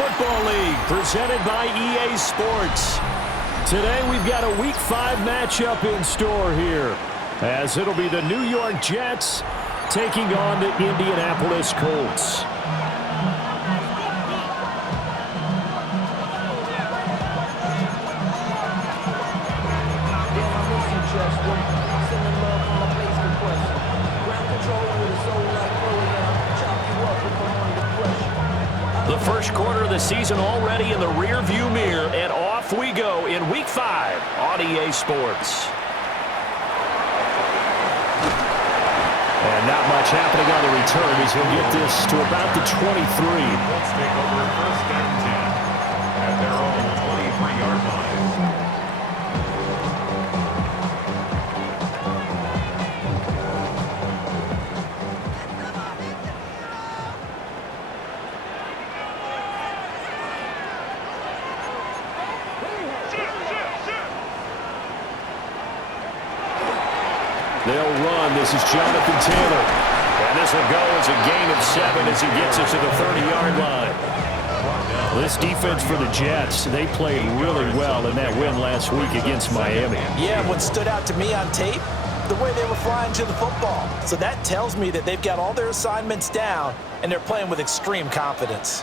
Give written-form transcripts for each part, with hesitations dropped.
Football League, presented by EA Sports. Today we've got a Week 5 matchup in store here, as it'll be the New York Jets taking on the Indianapolis Colts. The first quarter of the season already in the rear-view mirror, and off we go in Week 5 on EA Sports. And not much happening on the return as he'll get this to about the 23. Let's take over first and 10 at their own 23-yard line. They'll run. This is Jonathan Taylor. And this will go as a gain of 7 as he gets it to the 30-yard line. This defense for the Jets, they played really well in that win last week against Miami. Yeah, what stood out to me on tape, the way they were flying to the football. So that tells me that they've got all their assignments down, and they're playing with extreme confidence.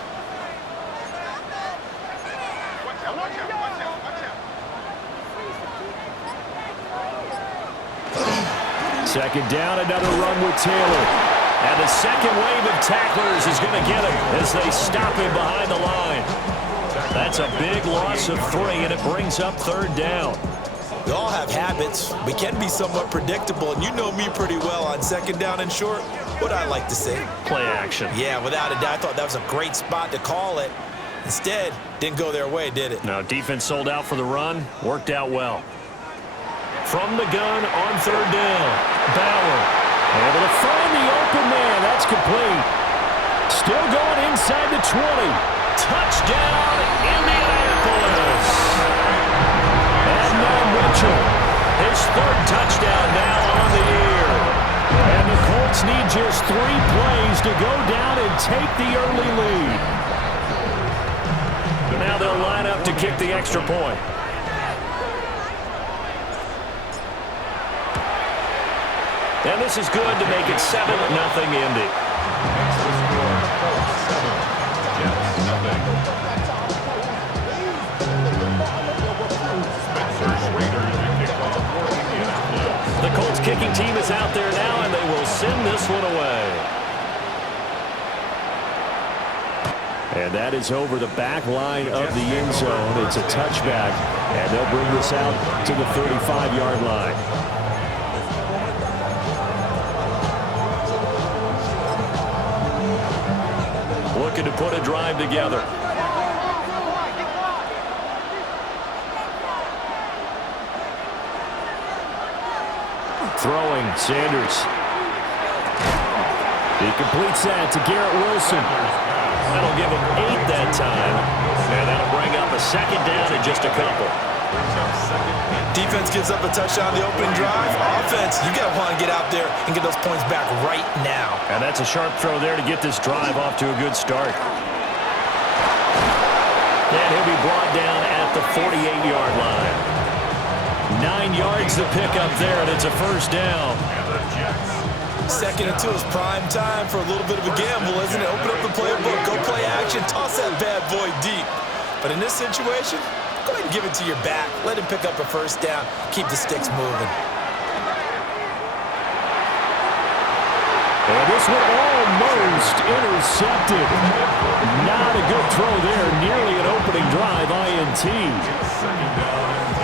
Second down, another run with Taylor. And the second wave of tacklers is going to get him as they stop him behind the line. That's a big loss of 3, and it brings up third down. We all have habits. We can be somewhat predictable, and you know me pretty well on second down and short. What I like to say? Play action. Yeah, without a doubt, I thought that was a great spot to call it. Instead, didn't go their way, did it? No, defense sold out for the run. Worked out well. From the gun on third down, Bauer able to find the open man. That's complete. Still going inside the 20. Touchdown, Indianapolis. And now Mitchell, his third touchdown now on the year. And the Colts need just 3 plays to go down and take the early lead. Now they'll line up to kick the extra point. And this is good to make it 7-0 Indy. The Colts kicking team is out there now, and they will send this one away. And that is over the back line of the end zone. It's a touchback, and they'll bring this out to the 35-yard line. Looking to put a drive together. Throwing, Sanders. He completes that to Garrett Wilson. That'll give him 8 that time. And that'll bring up a second down in just a couple. Defense gives up a touchdown on the opening drive. Offense, you got to want to get out there and get those points back right now. And that's a sharp throw there to get this drive off to a good start. And he'll be brought down at the 48-yard line. 9 yards to pick up there, and it's a first down. Second and 2 is prime time for a little bit of a gamble, isn't it? Open up the playbook, go play action, toss that bad boy deep. But in this situation, go ahead and give it to your back. Let him pick up a first down. Keep the sticks moving. And this one almost intercepted. Not a good throw there. Nearly an opening drive, INT.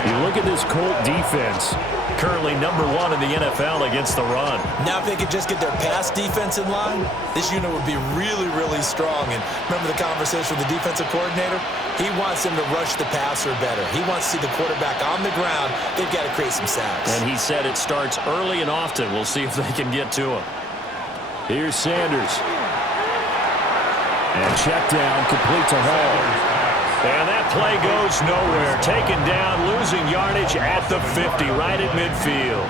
You look at this Colt defense. Currently #1 in the NFL against the run. Now if they could just get their pass defense in line, this unit would be really, really strong. And remember the conversation with the defensive coordinator? He wants them to rush the passer better. He wants to see the quarterback on the ground. They've got to create some sacks. And he said it starts early and often. We'll see if they can get to him. Here's Sanders. And check down, complete to Hall. And that play goes nowhere. Taken down, losing yardage at the 50, right at midfield.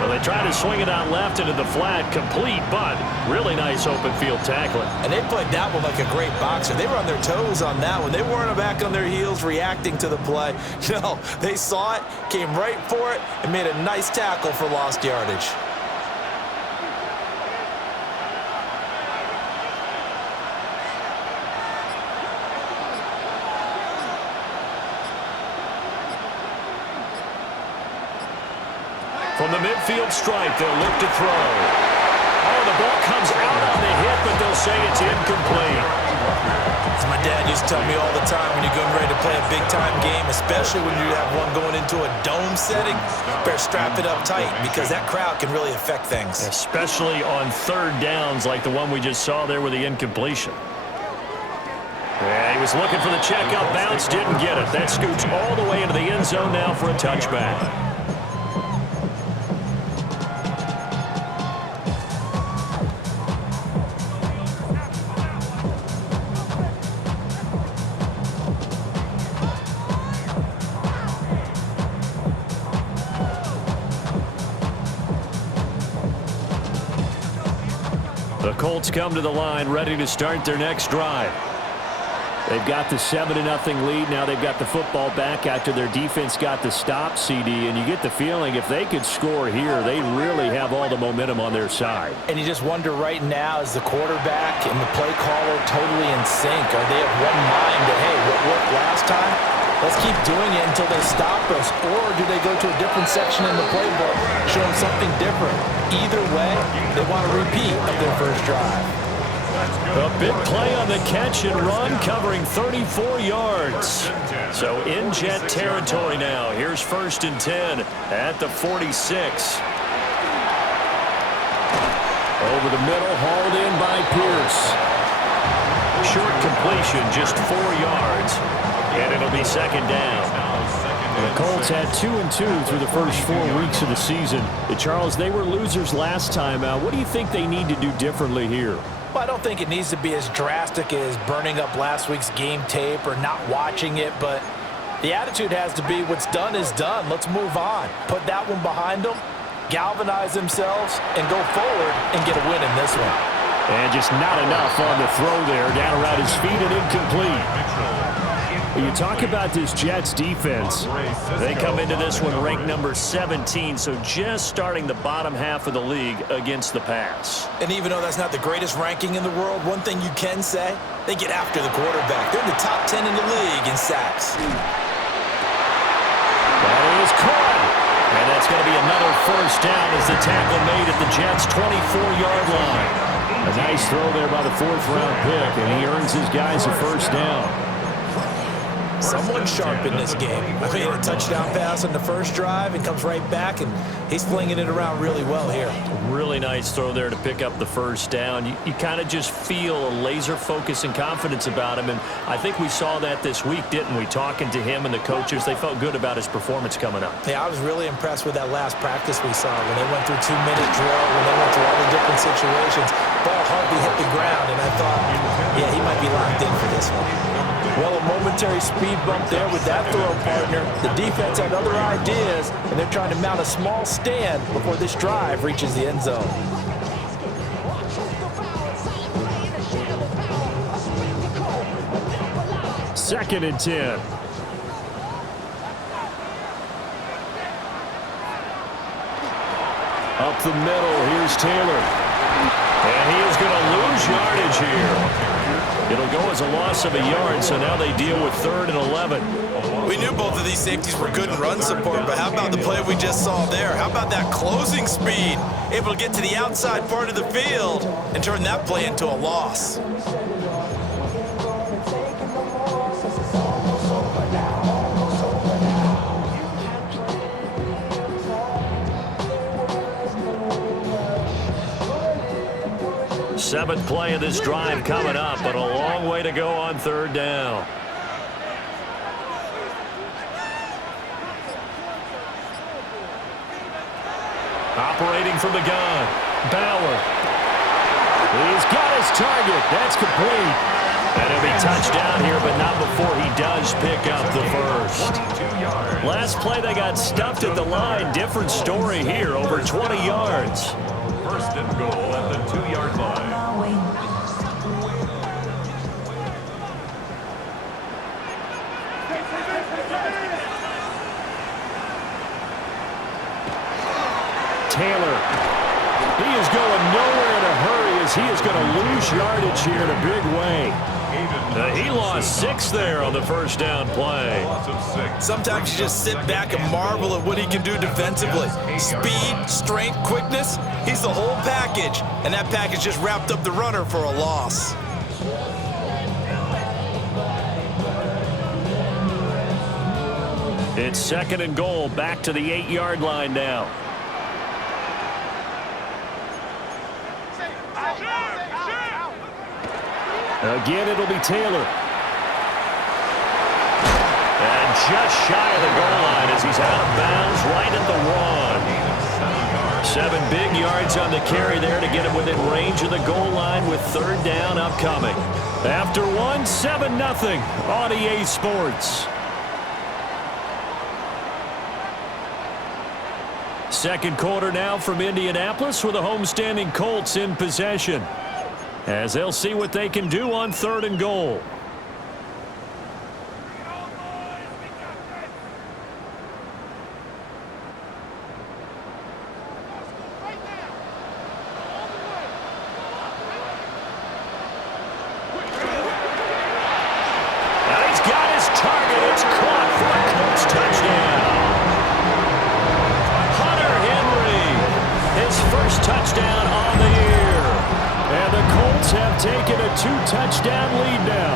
Well, they try to swing it out left into the flat, complete, but really nice open field tackling. And they played that one like a great boxer. They were on their toes on that one. They weren't back on their heels reacting to the play. No, they saw it, came right for it, and made a nice tackle for lost yardage. From the midfield stripe, they'll look to throw. Oh, the ball comes out on the hit, but they'll say it's incomplete. As my dad used to tell me all the time, when you're getting ready to play a big-time game, especially when you have one going into a dome setting, better strap it up tight because that crowd can really affect things. Especially on third downs like the one we just saw there with the incompletion. Yeah, he was looking for the check-up bounce, didn't get it. That scoots all the way into the end zone now for a touchback. The Colts come to the line ready to start their next drive. They've got the 7-0 lead. Now they've got the football back after their defense got the stop, CD. And you get the feeling if they could score here, they really have all the momentum on their side. And you just wonder right now, is the quarterback and the play caller totally in sync? Are they of one mind that, hey, what worked last time? Let's keep doing it until they stop us. Or do they go to a different section in the playbook, show them something different? Either way, they want a repeat of their first drive. A big play on the catch and run, covering 34 yards. So in jet territory now. Here's 1st and 10 at the 46. Over the middle, hauled in by Pierce. Short completion, just 4 yards. And it'll be 2nd down. The Colts had 2-2 through the first 4 weeks of the season. Charles, they were losers last time out. What do you think they need to do differently here? Well, I don't think it needs to be as drastic as burning up last week's game tape or not watching it, but the attitude has to be what's done is done. Let's move on. Put that one behind them, galvanize themselves, and go forward and get a win in this one. And just not enough on the throw there. Down around his feet and incomplete. When you talk about this Jets defense, they come into this one ranked number 17, so just starting the bottom half of the league against the pass. And even though that's not the greatest ranking in the world, one thing you can say, they get after the quarterback. They're in the top 10 in the league in sacks. That is caught. And that's going to be another first down as the tackle made at the Jets' 24-yard line. A nice throw there by the 4th-round pick, and he earns his guys a first down. Someone sharp in this game. I mean, a touchdown pass on the first drive and comes right back, and he's flinging it around really well here. Really nice throw there to pick up the first down. You kind of just feel a laser focus and confidence about him, and I think we saw that this week, didn't we? Talking to him and the coaches, they felt good about his performance coming up. Yeah, I was really impressed with that last practice we saw when they went through 2-minute drill, when they went through all the different situations. Ball hardly hit the ground, and I thought, yeah, he might be locked in for this one. Well, a momentary speed bump there with that throw, partner. The defense had other ideas, and they're trying to mount a small stand before this drive reaches the end zone. Second and 10. Up the middle, here's Taylor. And he is going to lose yardage here. It'll go as a loss of a yard, so now they deal with 3rd and 11. We knew both of these safeties were good in run support, but how about the play we just saw there? How about that closing speed? Able to get to the outside part of the field and turn that play into a loss. Seventh play of this drive coming up, but a long way to go on 3rd down. Operating from the gun, Bauer. He's got his target. That's complete. And he'll be touched down here, but not before he does pick up the first. Last play they they got stuffed at the line. Different story here, over 20 yards. First and goal at the 2-yard line. Taylor. He is going nowhere in a hurry as he is going to lose yardage here in a big way. He lost 6 there on the first down play. Sometimes you just sit back and marvel at what he can do defensively. Speed, strength, quickness, he's the whole package. And that package just wrapped up the runner for a loss. It's second and goal, back to the 8-yard line now. Again, it'll be Taylor. And just shy of the goal line as he's out of bounds right at the 1. 7 big yards on the carry there to get him within range of the goal line with third down upcoming. After 1, 7-0 on EA Sports. Second quarter now from Indianapolis with the homestanding Colts in possession, as they'll see what they can do on third and goal. Now he's got his target. It's caught for a Colts touchdown. Hunter Henry, his first touchdown on the year. And the Colts have taken a 2-touchdown lead now.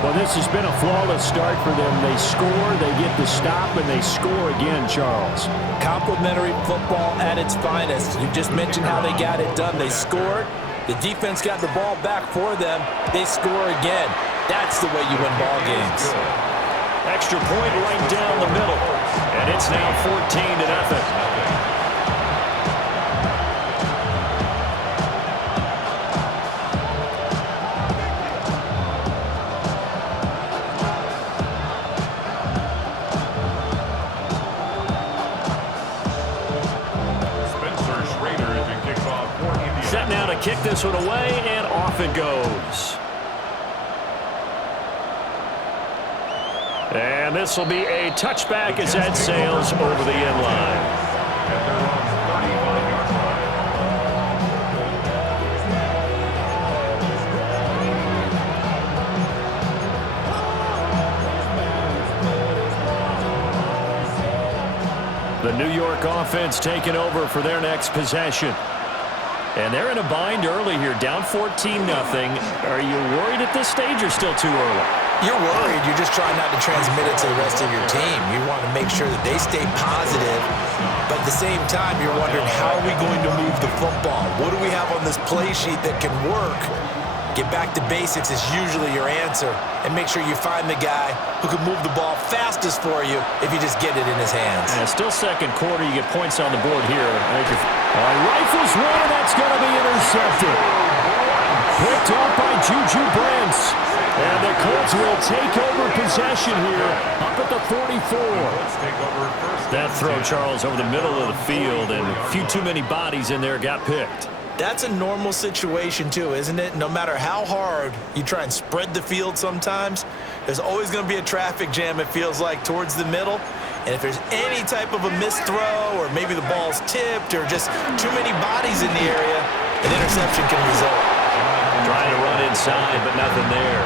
Well, this has been a flawless start for them. They score, they get the stop, and they score again, Charles. Complimentary football at its finest. You just mentioned how they got it done. They scored. The defense got the ball back for them. They score again. That's the way you win ball games. Extra point right down the middle. And it's now 14-0. Kick this one away, and off it goes. And this will be a touchback as that sails over the end line. At their own 35-yard line. The New York offense taking over for their next possession. And they're in a bind early here, down 14-0. Are you worried at this stage or still too early? You're worried. You're just trying not to transmit it to the rest of your team. You want to make sure that they stay positive. But at the same time, you're wondering, how are we going to move the football? What do we have on this play sheet that can work? Get back to basics is usually your answer. And make sure you find the guy who can move the ball fastest for you if you just get it in his hands. And still second quarter, you get points on the board here. Rifles one, and that's going to be intercepted. Picked up by Juju Brents. And the Colts will take over possession here up at the 44. That throw, Charles, over the middle of the field, and a few too many bodies in there got picked. That's a normal situation too, isn't it? No matter how hard you try and spread the field sometimes, there's always going to be a traffic jam, it feels like, towards the middle. And if there's any type of a missed throw, or maybe the ball's tipped, or just too many bodies in the area, an interception can result. Trying to run inside, but nothing there.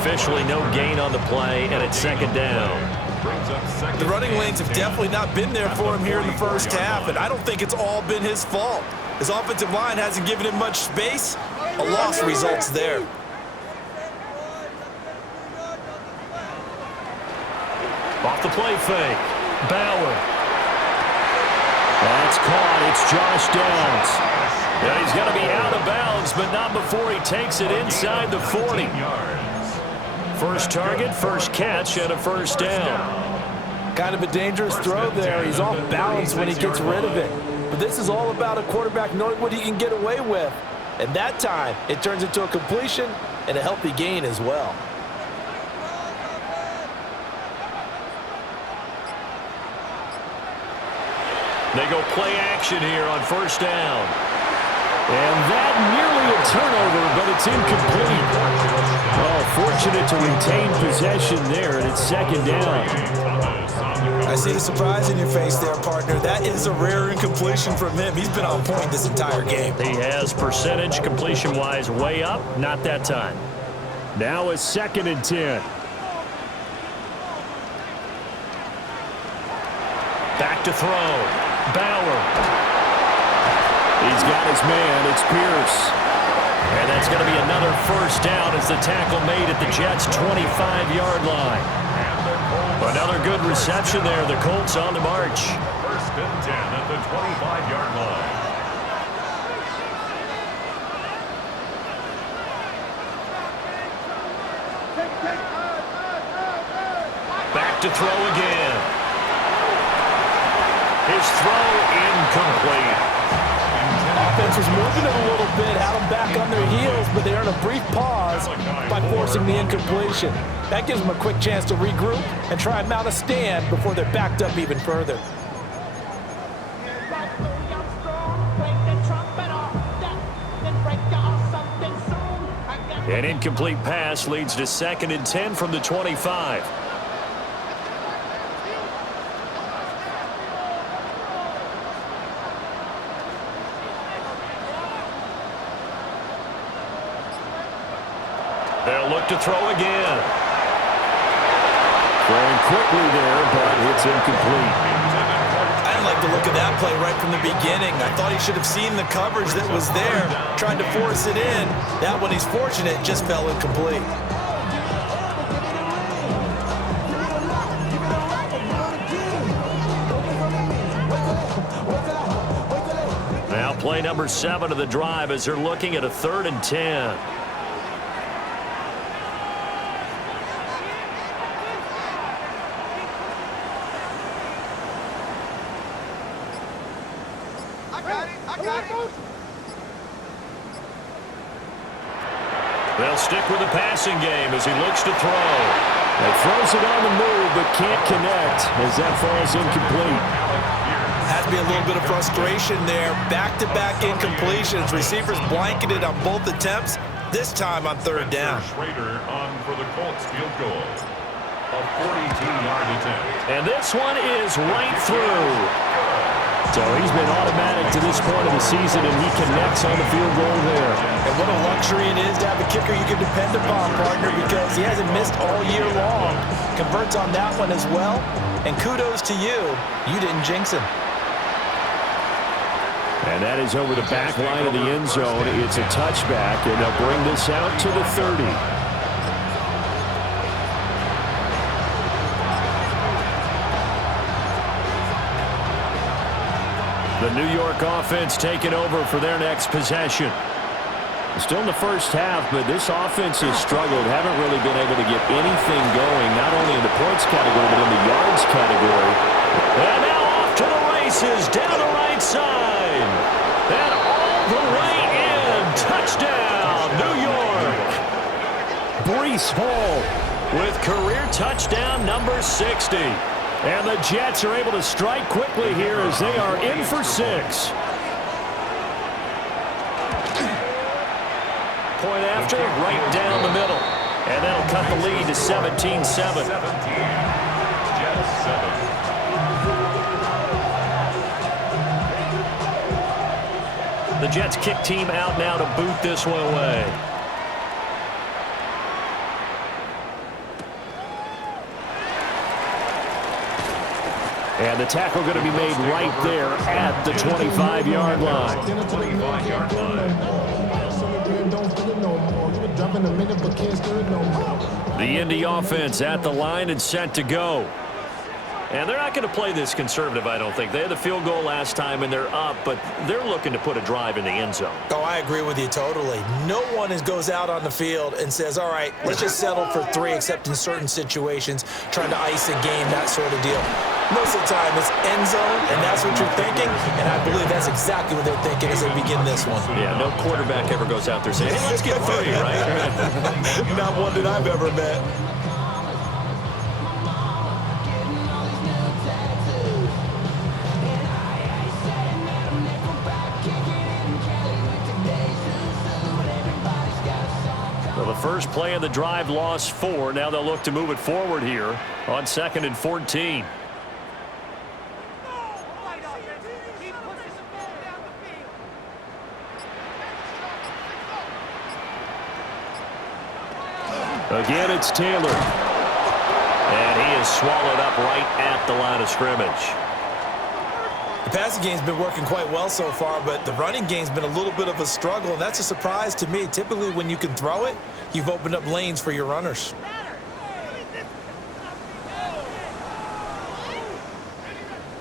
Officially no gain on the play, and it's second down. The running lanes have definitely not been there for him here in the first half, and I don't think it's all been his fault. His offensive line hasn't given him much space. A loss results there. Off the play fake. Bauer. That's caught. It's Josh Downs. And he's going to be out of bounds, but not before he takes it inside the 40. First target, first catch, and a first down. Kind of a dangerous throw there. He's off balance when he gets rid of it. But this is all about a quarterback knowing what he can get away with. And that time, it turns into a completion and a healthy gain as well. They go play action here on first down. And that nearly a turnover, but it's incomplete. Oh, fortunate to retain possession there, and it's second down. I see the surprise in your face there, partner. That is a rare incompletion from him. He's been on point this entire game. He has percentage completion-wise way up, not that time. Now it's 2nd and 10. Back to throw. Bauer. He's got his man. It's Pierce. And that's going to be another first down as the tackle made at the Jets' 25-yard line. Another good reception there. The Colts on the march. 1st and 10 at the 25-yard line. Back to throw again. His throw incomplete. Offense was moving it a little bit, had them back on their heels, but they earned a brief pause by forcing the incompletion. That gives them a quick chance to regroup and try and mount a stand before they're backed up even further. An incomplete pass leads to 2nd and 10 from the 25. They'll look to throw again. Throwing quickly there, but it's incomplete. I didn't like the look of that play right from the beginning. I thought he should have seen the coverage that was there, tried to force it in. That one, he's fortunate, just fell incomplete. Now play number 7 of the drive as they're looking at a 3rd and 10. They'll stick with the passing game as he looks to throw. He throws it on the move but can't connect as that falls incomplete. Has to be a little bit of frustration there. Back-to-back incompletions. Receivers blanketed on both attempts, this time on 3rd down. Schrader on for the Colts field goal. A 42-yard attempt. And this one is right through. So he's been automatic to this point of the season, and he connects on the field goal there. And what a luxury it is to have a kicker you can depend upon, partner, because he hasn't missed all year long. Converts on that one as well. And kudos to you. You didn't jinx him. And that is over the back line of the end zone. It's a touchback, and they'll bring this out to the 30. The New York offense taking over for their next possession. Still in the first half, but this offense has struggled. Haven't really been able to get anything going, not only in the points category, but in the yards category. And now off to the races, down the right side. And all the way in. Touchdown, New York. Breece Hall with career touchdown number 60. And the Jets are able to strike quickly here as they are in for 6. Point after, right down the middle. And that'll cut the lead to 17-7. 17. Jets 7. The Jets kick team out now to boot this one away. And the tackle going to be made right there at the 25-yard line. 25-yard line. The Indy offense at the line and set to go. And they're not going to play this conservative, I don't think. They had the field goal last time, and they're up, but they're looking to put a drive in the end zone. Oh, I agree with you totally. No one goes out on the field and says, all right, let's just settle for 3, except in certain situations, trying to ice a game, that sort of deal. Most of the time, it's end zone, and that's what you're thinking, and I believe that's exactly what they're thinking as they begin this one. Yeah, no quarterback ever goes out there saying, hey, let's get 3, right? Not one that I've ever met. Well, the first play of the drive lost 4. Now they'll look to move it forward here on 2nd and 14. Again, it's Taylor. And he is swallowed up right at the line of scrimmage. The passing game's been working quite well so far, but the running game's been a little bit of a struggle, and that's a surprise to me. Typically, when you can throw it, you've opened up lanes for your runners.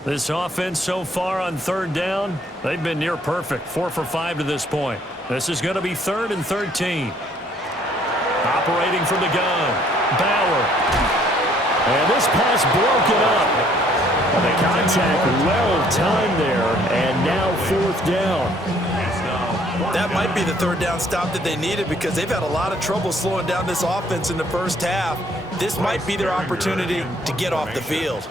This offense so far on 3rd down, they've been near perfect. 4 for 5 to this point. This is going to be 3rd and 13. Operating from the gun, Bauer. And this pass broken up. The contact well timed there, and now 4th down. That might be the 3rd down stop that they needed because they've had a lot of trouble slowing down this offense in the first half. This might be their opportunity to get off the field.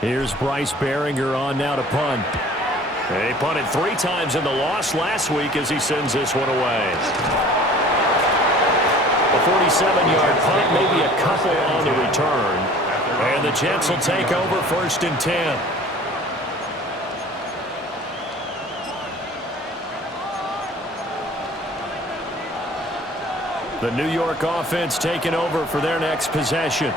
Here's Bryce Behringer on now to punt. He punted 3 times in the loss last week as he sends this one away. A 47-yard punt, maybe a couple on the return. And the Jets will take over 1st and 10. The New York offense taking over for their next possession.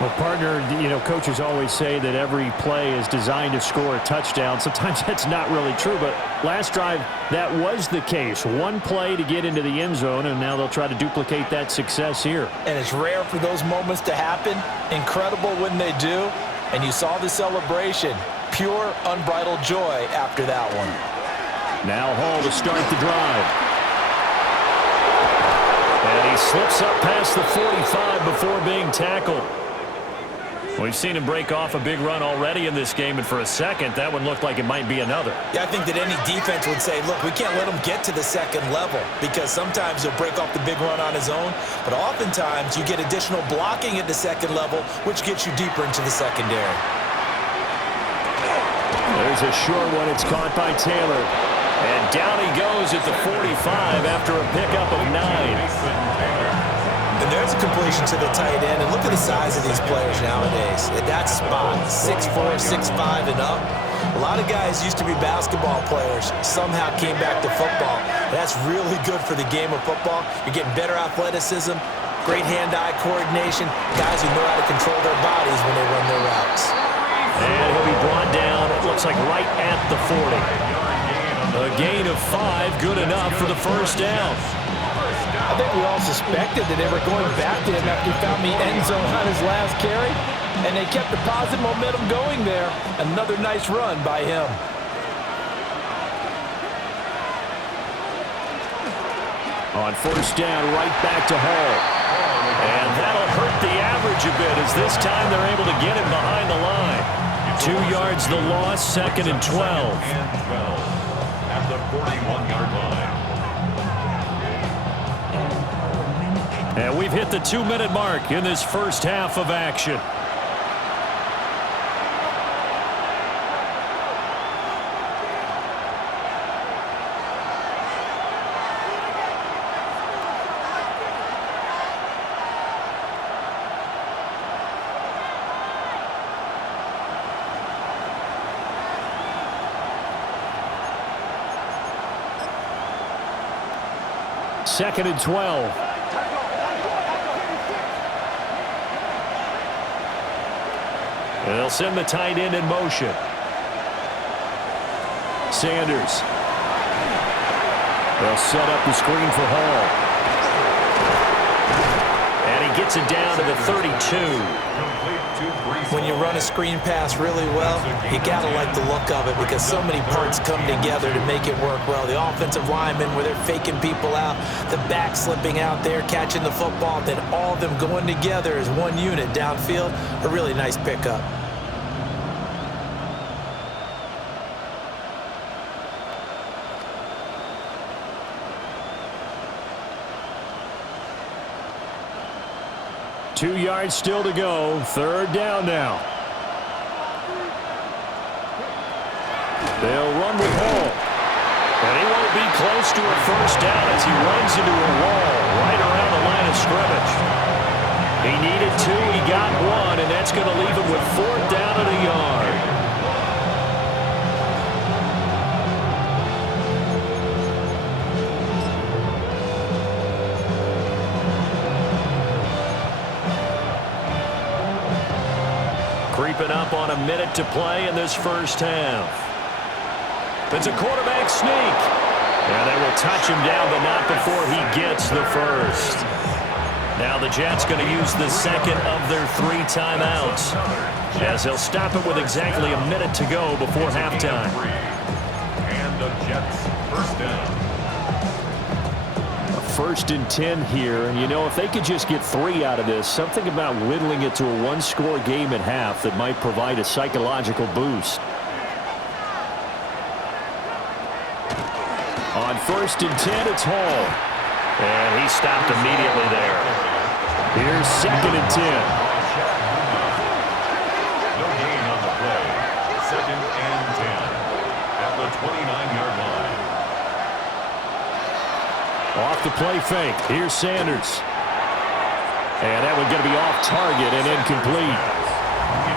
Well, partner, coaches always say that every play is designed to score a touchdown. Sometimes that's not really true, but last drive, that was the case. One play to get into the end zone, and now they'll try to duplicate that success here. And it's rare for those moments to happen. Incredible when they do. And you saw the celebration. Pure, unbridled joy after that one. Now Hall to start the drive. And he slips up past the 45 before being tackled. We've seen him break off a big run already in this game, and for a second, that one looked like it might be another. Yeah, I think that any defense would say, look, we can't let him get to the 2nd level because sometimes he'll break off the big run on his own, but oftentimes you get additional blocking at the 2nd level, which gets you deeper into the secondary. There's a short one. It's caught by Taylor. And down he goes at the 45 after a pickup of 9. And there's a completion to the tight end. And look at the size of these players nowadays. At that spot, 6'4", 6'5", and up. A lot of guys used to be basketball players, somehow came back to football. That's really good for the game of football. You're getting better athleticism, great hand-eye coordination, guys who know how to control their bodies when they run their routes. And he'll be brought down, it looks like right at the 40. A gain of 5, good enough for the 1st down. I think we all suspected that they were going back to him after he found the end zone on his last carry, and they kept the positive momentum going there. Another nice run by him. On 1st down, right back to Hall. And that'll hurt the average a bit as this time they're able to get him behind the line. 2 yards the loss, 2nd and 12. At the 41-yard line. And we've hit the 2-minute mark in this first half of action. Second and 12. They'll send the tight end in motion. Sanders. They'll set up the screen for Hall. And he gets it down to the 32. When you run a screen pass really well, you got to like the look of it because so many parts come together to make it work well. The offensive linemen, where they're faking people out, the back slipping out there, catching the football, then all of them going together as one unit downfield. A really nice pickup. Two yards still to go. Third down now. They'll run with Hall. And he won't be close to a first down as he runs into a wall That's going to leave him with 4th down and a yard. Creeping up on a minute to play in this first half. It's a quarterback sneak. Yeah, they will touch him down, but not before he gets the first. Now the Jets going to use the second of their 3 timeouts, as they'll stop it with exactly a minute to go before halftime. And the Jets first down. A 1st and 10 here, and you know, if they could just get 3 out of this, something about whittling it to a 1-score game at half that might provide a psychological boost. On 1st and 10, it's Hall. And he stopped immediately there. Here's 2nd and 10. No gain on the play. 2nd and 10 at the 29-yard line. Off the play fake. Here's Sanders. And that one going to be off target and incomplete.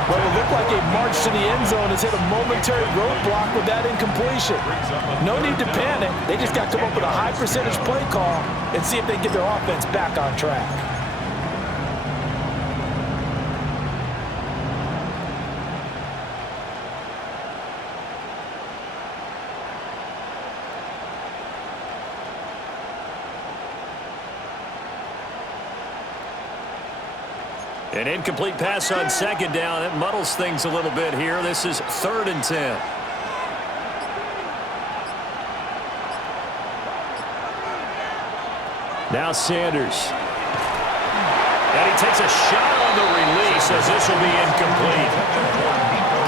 Well, it looked like a march to the end zone has hit a momentary roadblock with that incompletion. No need to panic. They just got to come up with a high percentage play call and see if they can get their offense back on track. An incomplete pass on 2nd down. It muddles things a little bit here. This is 3rd and 10. Now Sanders. And he takes a shot on the release as this will be incomplete.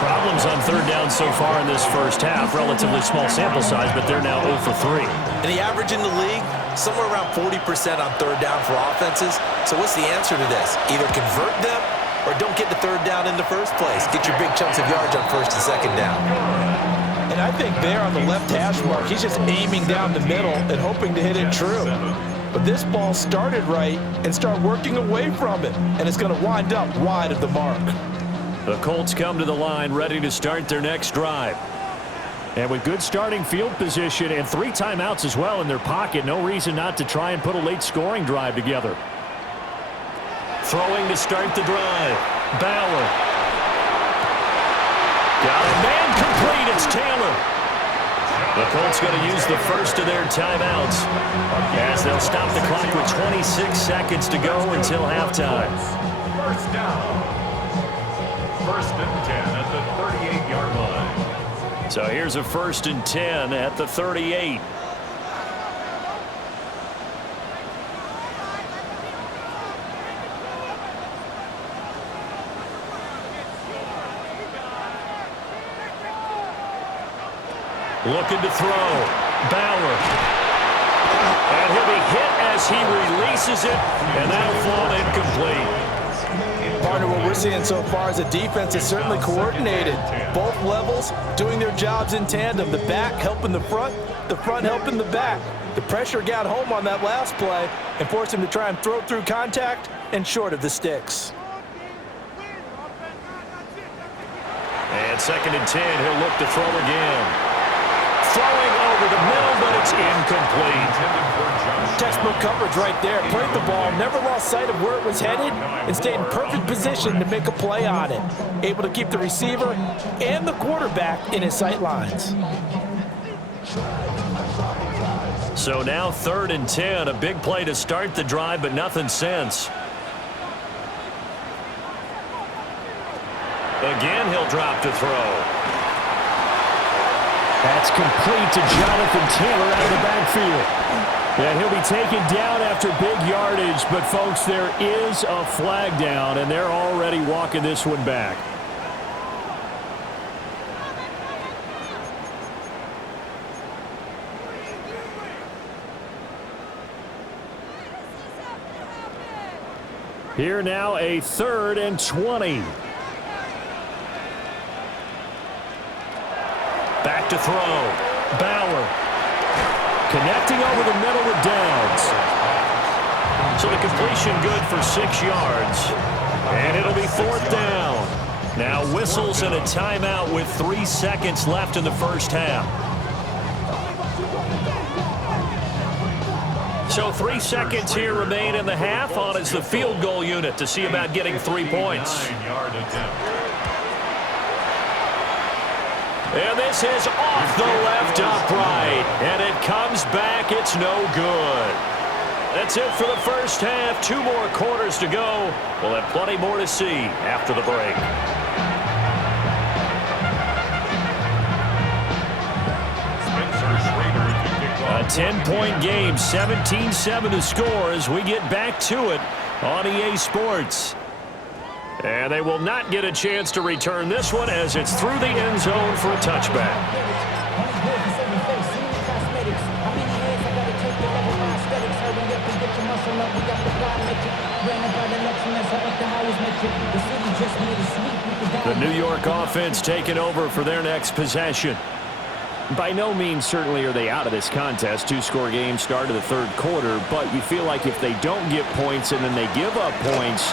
Problems on 3rd down so far in this first half. Relatively small sample size, but they're now 0 for 3. And the average in the league, somewhere around 40% on 3rd down for offenses. So what's the answer to this? Either convert them or don't get the 3rd down in the first place. Get your big chunks of yards on 1st and 2nd down. And I think there on the left hash mark, he's just aiming down the middle and hoping to hit it true. But this ball started right and started working away from it, and it's going to wind up wide of the mark. The Colts come to the line ready to start their next drive. And with good starting field position and 3 timeouts as well in their pocket, no reason not to try and put a late scoring drive together. Throwing to start the drive. Bauer. Got a man complete. It's Taylor. The Colts going to use the first of their timeouts as they'll stop the clock with 26 seconds to go until halftime. First down. 1st and 10 at the 38-yard line. So here's a 1st and 10 at the 38. Looking to throw. Bauer. And he'll be hit as he releases it, and that'll fall incomplete. Partner, what we're seeing so far is the defense is certainly coordinated. Both levels doing their jobs in tandem. The back helping the front helping the back. The pressure got home on that last play and forced him to try and throw through contact and short of the sticks. And 2nd and 10, he'll look to throw again. Throwing over the middle, but it's incomplete. Textbook coverage right there. Played the ball, never lost sight of where it was headed, and stayed in perfect position to make a play on it. Able to keep the receiver and the quarterback in his sight lines. So now 3rd and 10, a big play to start the drive, but nothing since. Again, he'll drop to throw. That's complete to Jonathan Taylor out of the backfield. And he'll be taken down after big yardage, but folks, there is a flag down, and they're already walking this one back. Here now a 3rd and 20. Back to throw. Bauer. Connecting over the middle with Downs. So the completion good for 6 yards. And it'll be fourth down. Now whistles and a timeout with 3 seconds left in the first half. So 3 seconds here remain in the half. On is the field goal unit to see about getting 3 points. And this is off the left upright. And it comes back. It's no good. That's it for the first half. 2 more quarters to go. We'll have plenty more to see after the break. A 10-point game, 17-7 to score as we get back to it on EA Sports. And they will not get a chance to return this one as it's through the end zone for a touchback. The New York offense taking over for their next possession. By no means certainly are they out of this contest. 2-score game start of the third quarter, but you feel like if they don't get points and then they give up points,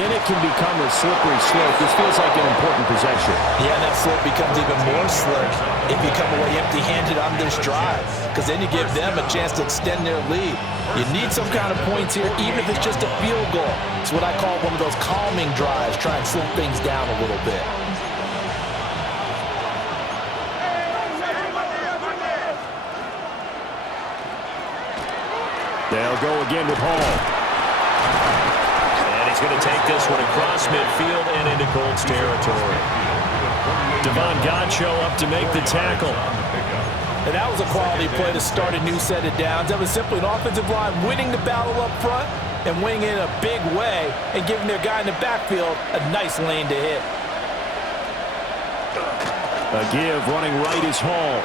then it can become a slippery slope. This feels like an important possession. Yeah, that slope becomes even more slick if you come away empty-handed on this drive, because then you give them a chance to extend their lead. You need some kind of points here, even if it's just a field goal. It's what I call one of those calming drives, try and slow things down a little bit. They'll go again with Hall. And he's going to take this one across midfield and into Colts territory. Devon Godchaux up to make the tackle. And that was a quality play to start a new set of downs. That was simply an offensive line winning the battle up front and winning in a big way and giving their guy in the backfield a nice lane to hit. A give running right is Hall.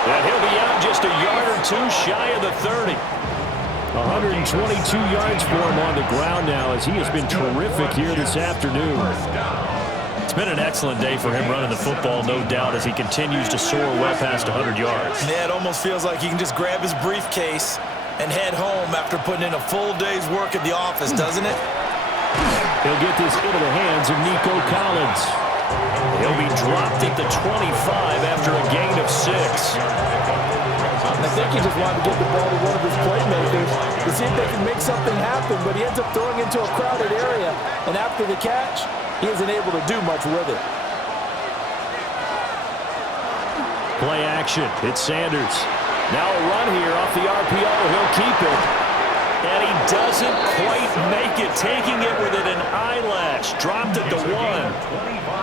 And he'll be out just a yard or 2 shy of the 30. 122 yards for him on the ground now as he has been terrific here this afternoon. It's been an excellent day for him running the football, no doubt, as he continues to soar well past 100 yards. Yeah, it almost feels like he can just grab his briefcase and head home after putting in a full day's work at the office, doesn't it? He'll get this into the hands of Nico Collins. He'll be dropped at the 25 after a gain of 6. I think he just wanted to get the ball to one of his playmakers to see if they can make something happen, but he ends up throwing into a crowded area, and after the catch, he isn't able to do much with it. Play action. It's Sanders. Now a run here off the RPO. He'll keep it. And he doesn't quite make it, taking it within an eyelash. Dropped it to 1.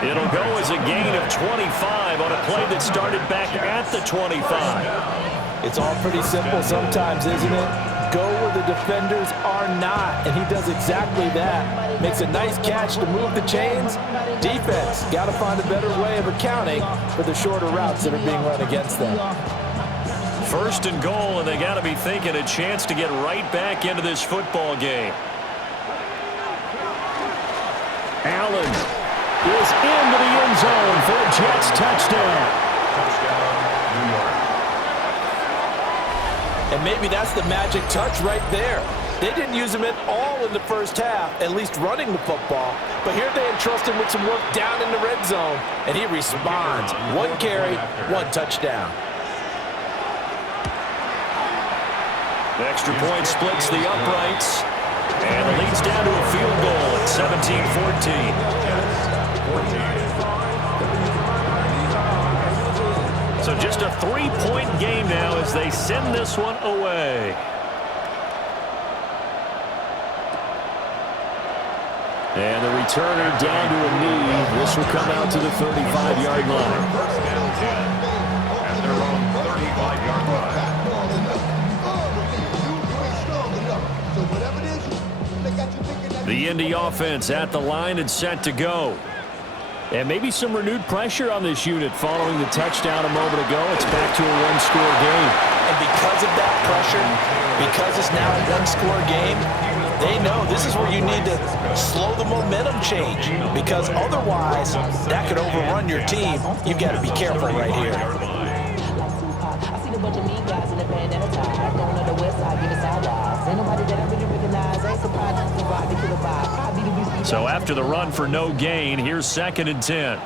It'll go as a gain of 25 on a play that started back at the 25. It's all pretty simple sometimes, isn't it? Go where the defenders are not, and he does exactly that. Makes a nice catch to move the chains. Defense got to find a better way of accounting for the shorter routes that are being run against them. First and goal, and they got to be thinking a chance to get right back into this football game. Allen is into the end zone for a Jets touchdown. Touchdown, New York. And maybe that's the magic touch right there. They didn't use him at all in the first half, at least running the football. But here they entrust him with some work down in the red zone, and he responds. 1 carry, 1 touchdown. The extra point splits the uprights, and it leads down to a field goal at 17-14. So just a 3-point game now as they send this one away. And the returner down to a knee. This will come out to the 35-yard line. First down 10 at their own 35-yard line. The Indy offense at the line and set to go. And maybe some renewed pressure on this unit following the touchdown a moment ago. It's back to a 1-score game. And because of that pressure, because it's now a 1-score game, they know this is where you need to slow the momentum change, because otherwise that could overrun your team. You've got to be careful right here. I see the bunch of mean guys in the band at a time. Going on the west side, give us our lives. Ain't nobody that I really recognize. I ain't surprised. So after the run for no gain, here's 2nd and 10.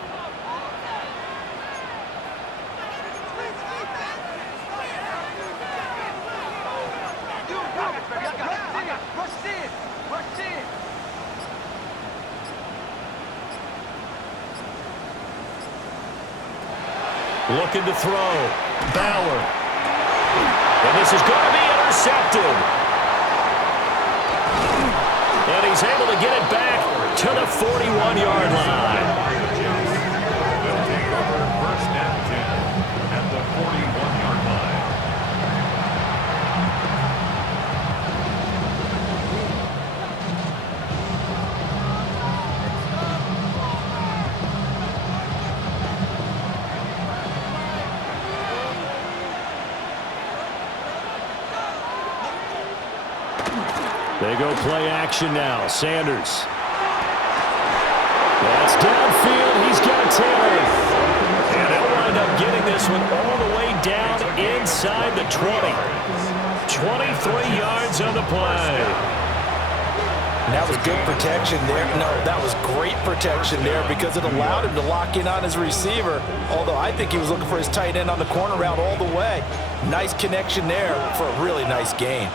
Looking to throw. Bauer. And this is going to be intercepted. And he's able to get it back to the 41-yard line. They'll take over 1st and 10 at the 41-yard line. They go play action now. Sanders. That's downfield. He's got Taylor. And they'll wind up getting this one all the way down inside the 20. 23 yards on the play. That was good protection there. No, that was great protection there because it allowed him to lock in on his receiver, although I think he was looking for his tight end on the corner route all the way. Nice connection there for a really nice gain.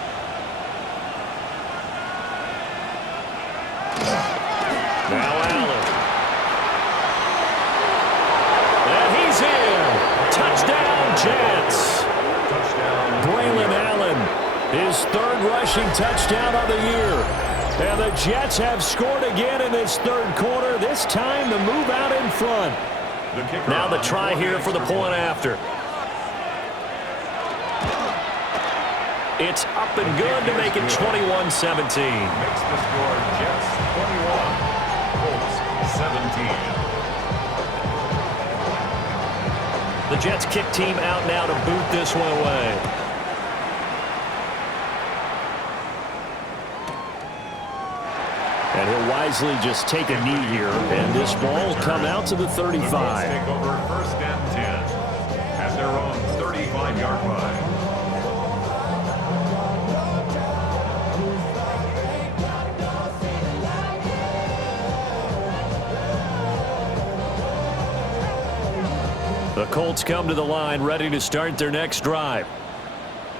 Now Allen. And he's in. Touchdown, Jets. Braylon Allen, his 3rd rushing touchdown of the year. And the Jets have scored again in this 3rd quarter. This time to move out in front. Now the try here for the point after. It's up and good to make it 21-17. Makes the score Jets 21, Colts 17. The Jets kick team out now to boot this one away. And he'll wisely just take a knee here, and this ball will come out to the 35. The Colts take over 1st and 10 at their own 35-yard line. The Colts come to the line ready to start their next drive.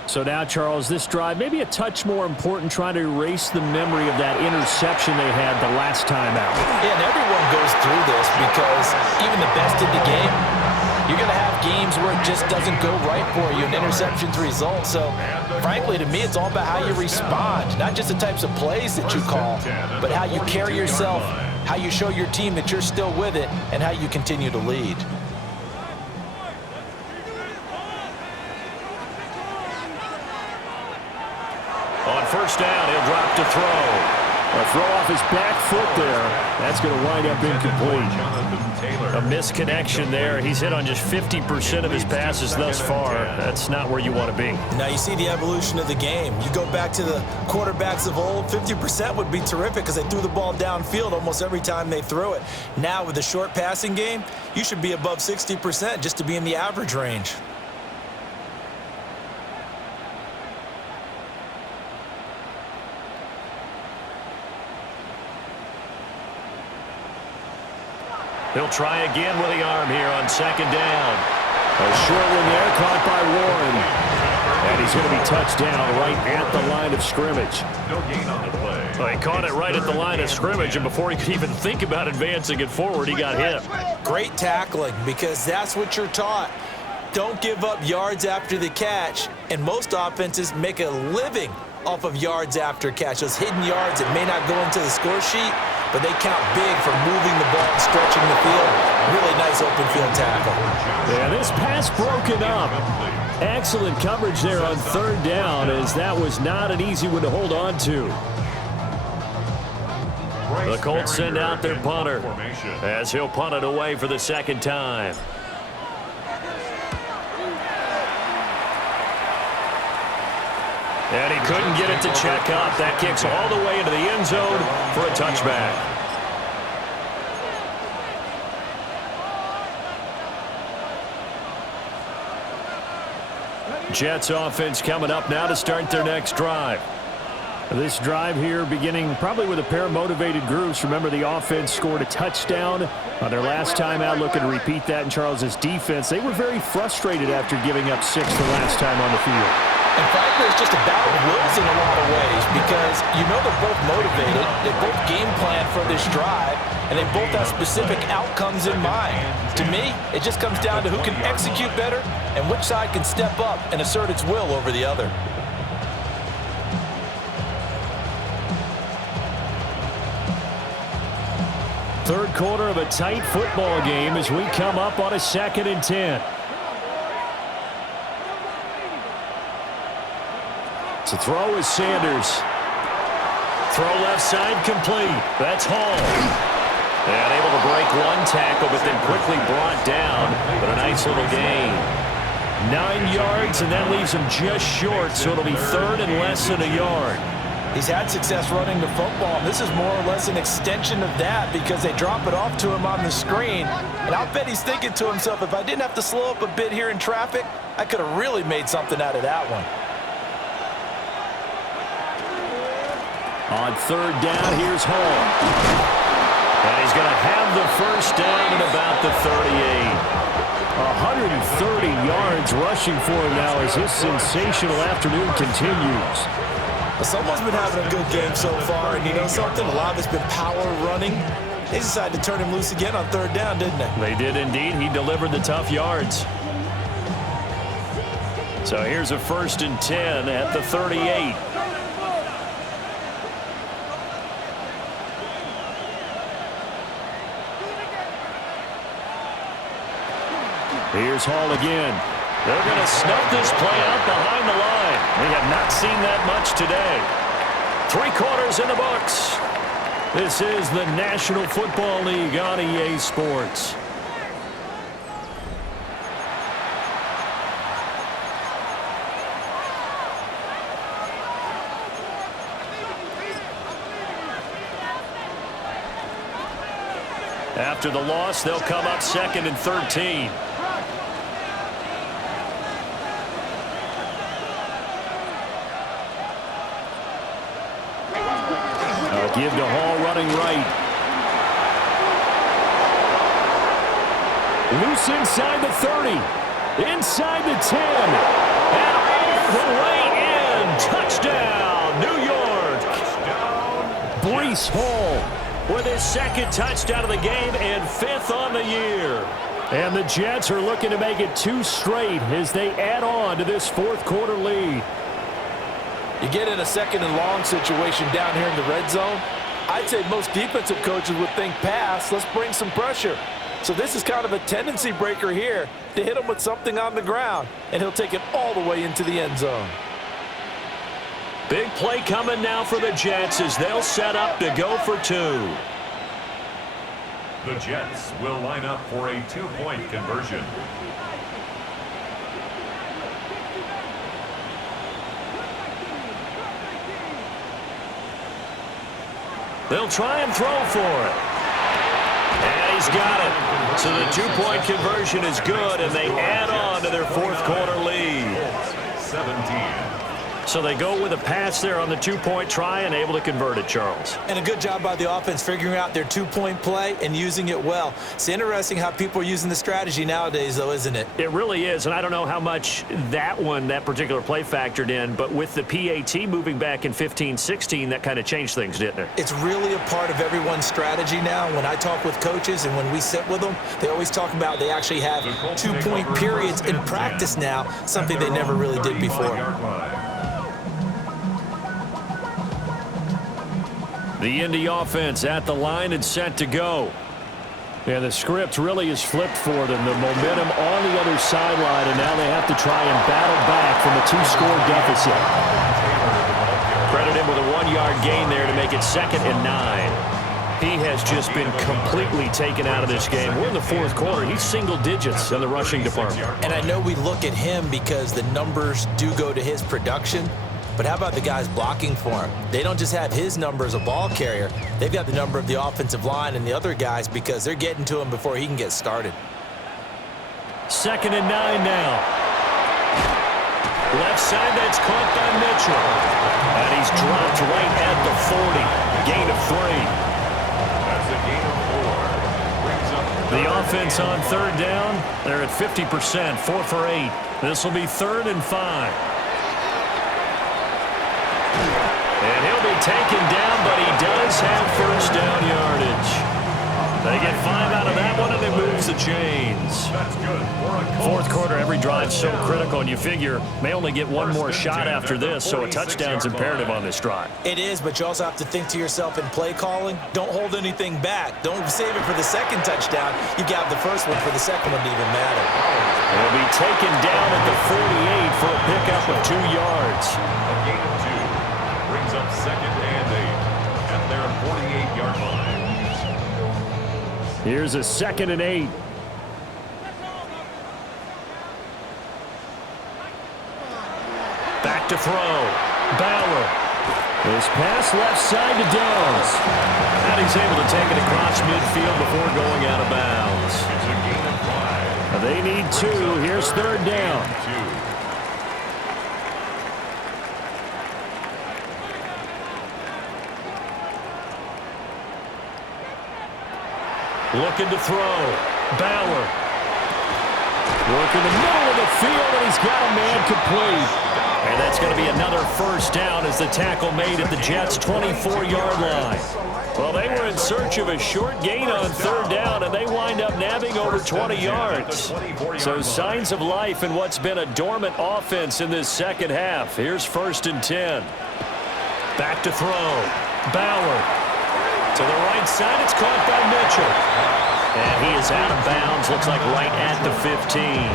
So now, Charles, this drive maybe a touch more important, trying to erase the memory of that interception they had the last time out. Yeah, and everyone goes through this because even the best in the game, you're going to have games where it just doesn't go right for you, and interceptions result. So, frankly, to me, it's all about how you respond, not just the types of plays that you call, but how you carry yourself, how you show your team that you're still with it, and how you continue to lead. On 1st down, he'll drop to throw. A throw off his back foot there. That's going to wind up incomplete. A misconnection there. He's hit on just 50% of his passes thus far. That's not where you want to be. Now you see the evolution of the game. You go back to the quarterbacks of old, 50% would be terrific because they threw the ball downfield almost every time they threw it. Now with the short passing game, you should be above 60% just to be in the average range. He'll try again with the arm here on 2nd down. A short one there, caught by Warren. And he's going to be touched down right at the line of scrimmage. No gain on the play. Well, he caught it right at the line of scrimmage, and before he could even think about advancing it forward, he got hit. Great tackling because that's what you're taught. Don't give up yards after the catch, and most offenses make a living off of yards after catch. Those hidden yards that may not go into the score sheet, but they count big for moving the ball and stretching the field. Really nice open field tackle. Yeah, this pass broken up. Excellent coverage there on 3rd down, as that was not an easy one to hold on to. The Colts send out their punter as he'll punt it away for the 2nd time. And he couldn't get it to check up. That kicks all the way into the end zone for a touchback. Jets offense coming up now to start their next drive. This drive here beginning probably with a pair of motivated groups. Remember, the offense scored a touchdown on their last time out. Looking to repeat that in Charles's defense. They were very frustrated after giving up 6 the last time on the field. And frankly, it's just a battle of wills in a lot of ways because you know they're both motivated, they both game plan for this drive, and they both have specific outcomes in mind. To me, it just comes down to who can execute better and which side can step up and assert its will over the other. Third quarter of a tight football game as we come up on a 2nd and 10. To throw is Sanders. Throw left side complete. That's Hall. And able to break one tackle, but then quickly brought down. But a nice little gain. 9 yards, and that leaves him just short, so it'll be 3rd and less than a yard. He's had success running the football, and this is more or less an extension of that because they drop it off to him on the screen. And I'll bet he's thinking to himself, if I didn't have to slow up a bit here in traffic, I could have really made something out of that one. On 3rd down, here's Hall. And he's going to have the first down at about the 38. 130 yards rushing for him now as this sensational afternoon continues. Someone's been having a good game so far, and you know something? A lot of it's been power running. They decided to turn him loose again on 3rd down, didn't they? They did indeed. He delivered the tough yards. So here's a 1st and 10 at the 38. Here's Hall again. They're going to snuff this play out behind the line. We have not seen that much today. 3 quarters in the books. This is the National Football League on EA Sports. After the loss, they'll come up 2nd and 13. Give to Hall running right. Loose inside the 30. Inside the 10. And all the way in. Touchdown, New York. Breece Hall with his 2nd touchdown of the game and 5th on the year. And the Jets are looking to make it 2 straight as they add on to this 4th quarter lead. You get in a 2nd and long situation down here in the red zone, I'd say most defensive coaches would think pass, let's bring some pressure. So this is kind of a tendency breaker here to hit him with something on the ground, and he'll take it all the way into the end zone. Big play coming now for the Jets as they'll set up to go for 2. The Jets will line up for a 2-point conversion. They'll try and throw for it. And he's got it. So the 2-point conversion is good, and they add on to their 4th quarter lead. 17. So they go with a pass there on the 2-point try and able to convert it, Charles. And a good job by the offense figuring out their 2-point play and using it well. It's interesting how people are using the strategy nowadays, though, isn't it? It really is, and I don't know how much that particular play factored in, but with the PAT moving back in 15-16, that kind of changed things, didn't it? It's really a part of everyone's strategy now. When I talk with coaches and when we sit with them, they always talk about they actually have 2-point periods in practice now, something they never really did before. The Indy offense at the line and set to go. Yeah, the script really is flipped for them. The momentum on the other sideline, and now they have to try and battle back from a 2-score deficit. Credit him with a 1-yard gain there to make it 2nd and 9. He has just been completely taken out of this game. We're in the 4th quarter. He's single digits in the rushing department. And I know we look at him because the numbers do go to his production. But how about the guys blocking for him? They don't just have his number as a ball carrier. They've got the number of the offensive line and the other guys because they're getting to him before he can get started. 2nd and 9 now. Left side, that's caught by Mitchell. And he's dropped It's right at the 40. Gain of 3. That's a gain of 4. Brings up The offense on third down, they're at 50%, 4 for 8. This will be 3rd and 5. And he'll be taken down, but he does have first down yardage. They get 5 out of that one, and it moves the chains. That's good for a Fourth quarter, every drive's so critical, and you figure may only get one more shot after this, so a touchdown's imperative on this drive. It is, but you also have to think to yourself in play calling, don't hold anything back. Don't save it for the second touchdown. You got the first one for the second one to even matter. He'll be taken down at the 48 for a pickup of 2 yards. A gain of 2. Brings up 2nd and 8 at their 48-yard line. Here's a 2nd and 8. Back to throw. Bauer. This pass left side to Downs. And he's able to take it across midfield before going out of bounds. It's a gain of 5. They need 2. Here's 3rd down. 2. Looking to throw. Bauer. Working the middle of the field, and he's got a man complete. And that's going to be another first down as the tackle made at the Jets' 24-yard line. Well, they were in search of a short gain on third down, and they wind up nabbing over 20 yards. So signs of life in what's been a dormant offense in this second half. Here's 1st and 10. Back to throw. Bauer. To the right side, it's caught by Mitchell. And he is out of bounds, looks like right at the 15.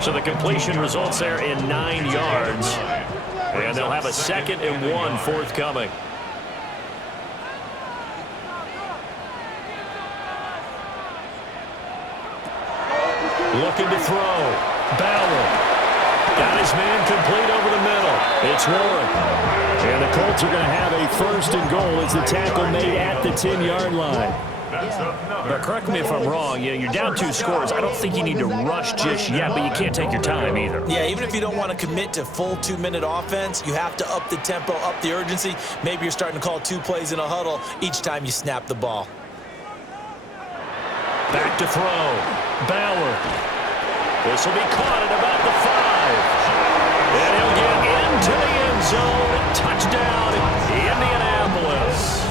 So the completion results there in 9 yards. And they'll have a 2nd and 1 forthcoming. Looking to throw. Bauer. Got his man complete over the middle. It's Warren. And the Colts are going to have a 1st and goal as the tackle made at the 10-yard line. But correct me if I'm wrong, you're down 2 scores. I don't think you need to rush just yet, but you can't take your time either. Yeah, even if you don't want to commit to full 2-minute offense, you have to up the tempo, up the urgency. Maybe you're starting to call 2 plays in a huddle each time you snap the ball. Back to throw. Bauer. This will be caught at about the 5. And he'll get into the end zone. Touchdown, Indianapolis.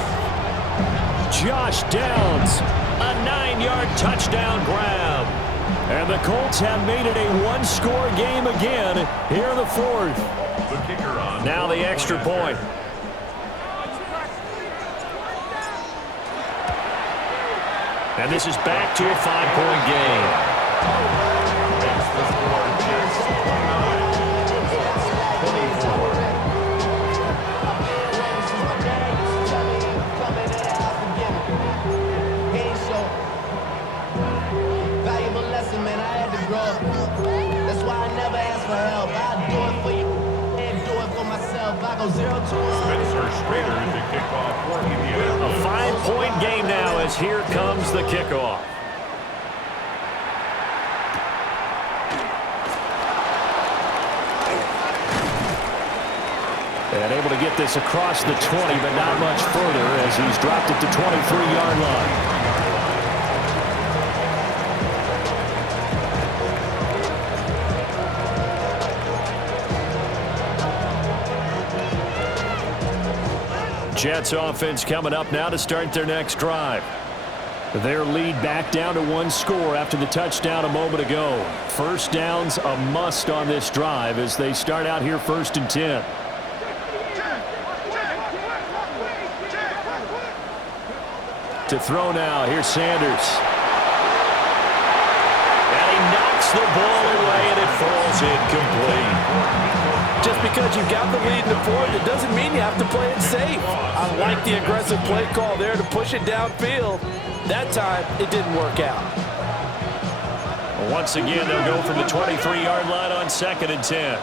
Josh Downs. A 9-yard touchdown grab. And the Colts have made it a 1-score game again here in the 4th. The kicker on. Now the extra point. And this is back to a 5-point game. Makes the score Jets 24. Valuable lesson, man. I had to grow. That's why I never ask for help. I do it for you and do it for myself. I go 0 to 100. Spencer Schrader to kick off for Indianapolis. A 5-point game now as here comes the kickoff. And able to get this across the 20, but not much further as he's dropped it to 23-yard line. Jets offense coming up now to start their next drive. Their lead back down to 1 score after the touchdown a moment ago. First down's a must on this drive as they start out here 1st and 10. To throw now, here's Sanders. And he knocks the ball away and it falls incomplete. Just because you've got the lead in the 4th, it doesn't mean you have to play it safe. I like the aggressive play call there to push it downfield. That time, it didn't work out. Once again, they'll go from the 23-yard line on 2nd and 10.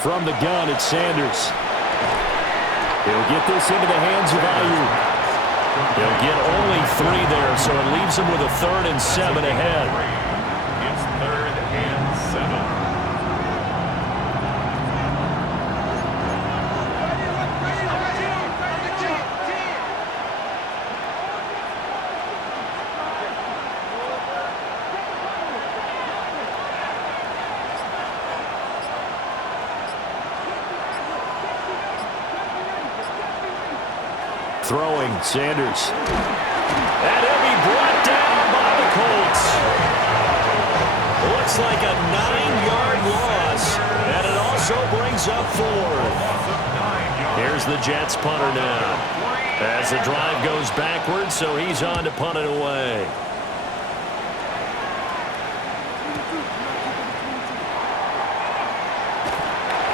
From the gun, it's Sanders. He'll get this into the hands of Ayuk. They'll get only 3 there, so it leaves them with a 3rd and 7 ahead. It's 3rd and 7. Throwing, Sanders. And he'll be brought down by the Colts. Looks like a 9-yard loss, and it also brings up 4th. Here's the Jets punter now. As the drive goes backwards, so he's on to punt it away.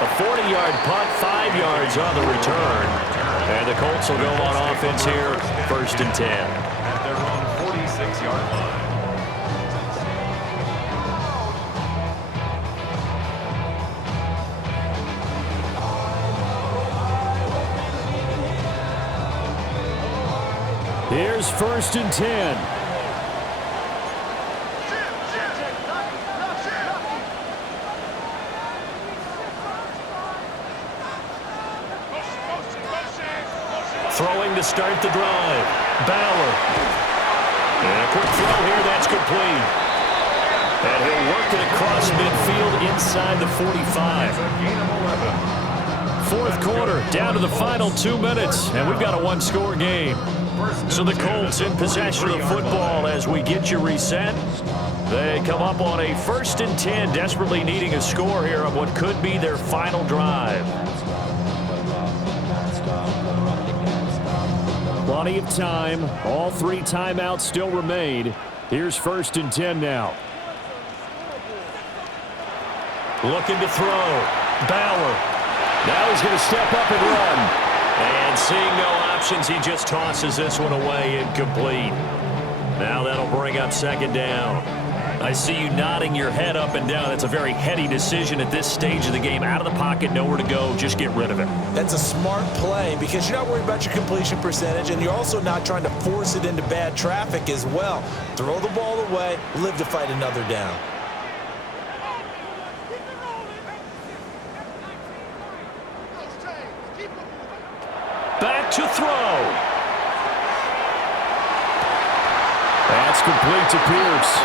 A 40-yard punt, 5 yards on the return. And the Colts will go on offense here, 1st and 10. At their own 46-yard line. Here's 1st and 10. Throwing to start the drive. Bauer. And a quick throw here, that's complete. And he'll work it across midfield inside the 45. Gain of 11. 4th quarter, down to the final 2 minutes, and we've got a 1-score game. So the Colts in possession of the football as we get you reset. They come up on a 1st and 10, desperately needing a score here on what could be their final drive. Plenty of time. All 3 timeouts still remain. Here's 1st and 10 now. Looking to throw. Bauer. Now he's going to step up and run. And seeing no options, he just tosses this one away, incomplete. Now that'll bring up 2nd down. I see you nodding your head up and down. That's a very heady decision at this stage of the game. Out of the pocket, nowhere to go. Just get rid of it. That's a smart play because you're not worried about your completion percentage, and you're also not trying to force it into bad traffic as well. Throw the ball away, live to fight another down. Back to throw. That's complete to Pierce.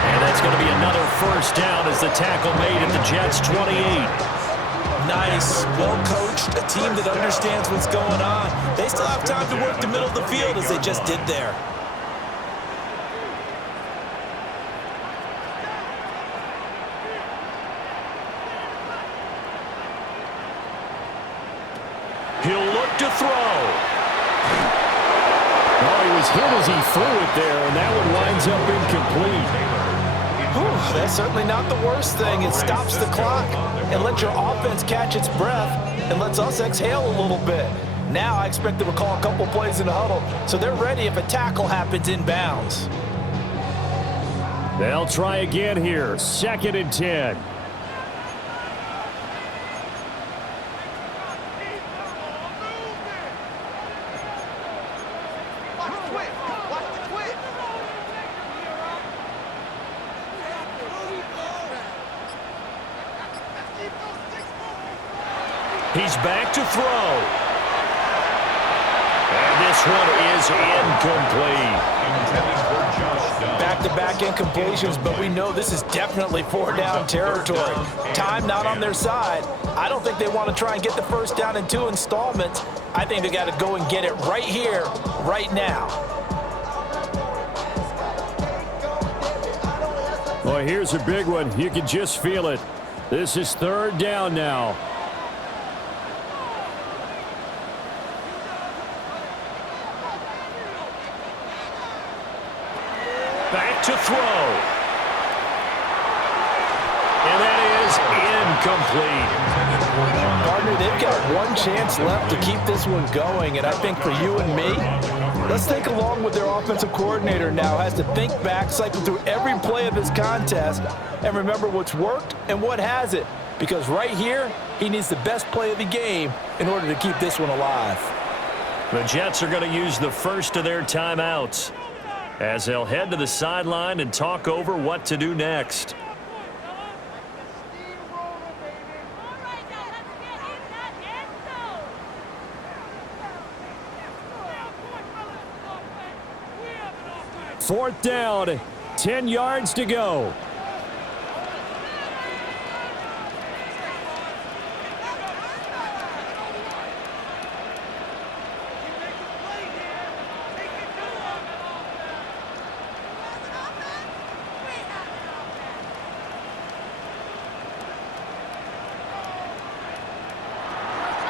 And that's going to be another 1st down as the tackle made at the Jets' 28. Nice, well-coached, a team that understands what's going on. They still have time to work the middle of the field as they just did there. He'll look to throw. Oh, he was hit as he threw it there, and that one winds up incomplete. Whew, that's certainly not the worst thing. It stops the clock and lets your offense catch its breath and lets us exhale a little bit. Now I expect them to call a couple plays in the huddle, so they're ready if a tackle happens inbounds. They'll try again here. 2nd and 10. He's back to throw. And this one is incomplete. Back-to-back incompletions, but we know this is definitely 4-down territory. Time not on their side. I don't think they want to try and get the 1st down in 2 installments. I think they got to go and get it right here, right now. Well, here's a big one. You can just feel it. This is 3rd down now. Back to throw. And that is incomplete. Partner, they've got one chance left to keep this one going, and I think for you and me, let's think along with their offensive coordinator now has to think back, cycle through every play of this contest, and remember what's worked and what hasn't. Because right here, he needs the best play of the game in order to keep this one alive. The Jets are going to use the first of their timeouts as they'll head to the sideline and talk over what to do next. Fourth down, 10 yards to go.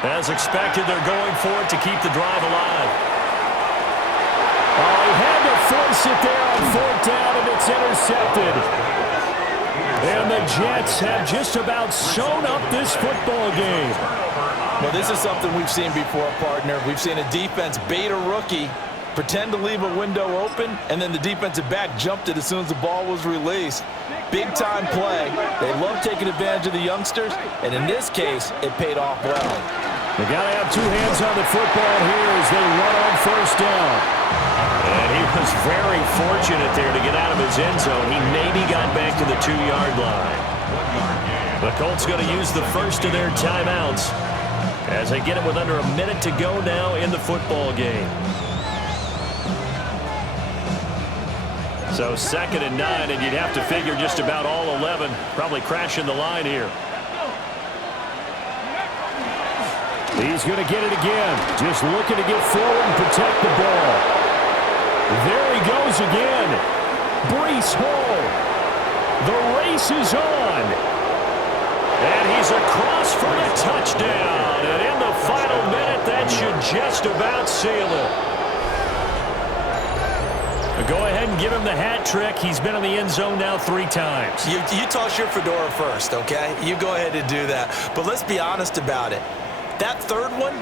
As expected, they're going for it to keep the drive alive. Oh, he had to force it there on fourth down, and it's intercepted. And the Jets have just about sewn up this football game. Well, this is something we've seen before, partner. We've seen a defense bait a rookie, pretend to leave a window open, and then the defensive back jumped it as soon as the ball was released. Big-time play. They love taking advantage of the youngsters, and in this case, it paid off well. They got to have two hands on the football here as they run on first down. And he was very fortunate there to get out of his end zone. He maybe got back to the 2-yard line. The Colts going to use the first of their timeouts as they get it with under a minute to go now in the football game. So 2nd and 9, and you'd have to figure just about all 11 probably crashing the line here. He's going to get it again. Just looking to get forward and protect the ball. There he goes again. Breece Hall. The race is on. And he's across for a touchdown. And in the final minute, that should just about seal it. Go ahead and give him the hat trick. He's been in the end zone now 3 times. You toss your fedora first, okay? You go ahead and do that. But let's be honest about it. That third one,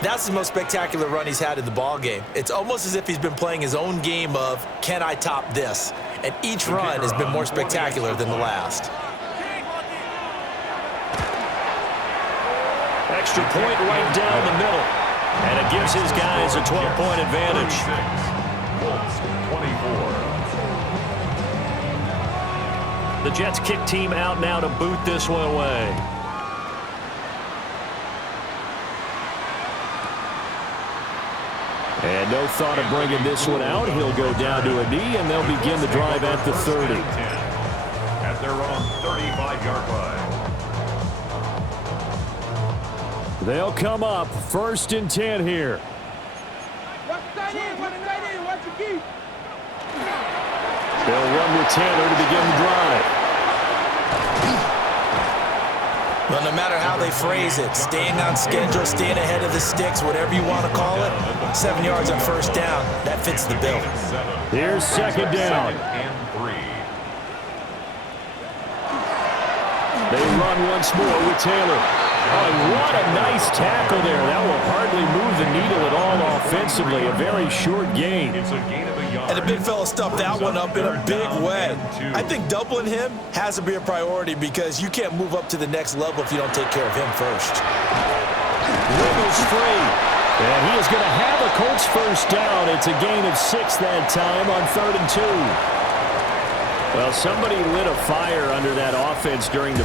that's the most spectacular run he's had in the ball game. It's almost as if he's been playing his own game of, can I top this? And each run has been more spectacular than the last. Extra point right down the middle. And it gives his guys a 12-point advantage. 24. The Jets kick team out now to boot this one away. And no thought of bringing this one out. He'll go down to a knee, and they'll begin the drive at the 30. At their own 35-yard line. They'll come up 1st and 10 here. They'll run with Taylor to begin the drive. Well, no matter how they phrase it, staying on schedule, staying ahead of the sticks, whatever you want to call it, 7 yards on first down, that fits the bill. Here's 2nd down. They run once more with Taylor. Oh, what a nice tackle there. That will hardly move the needle at all offensively. A very short gain. And the big fella stuffed that one up in a big way. I think doubling him has to be a priority because you can't move up to the next level if you don't take care of him first. Wiggles free. And he is going to have a Colts first down. It's a gain of 6 that time on 3rd and 2. Well, somebody lit a fire under that offense during the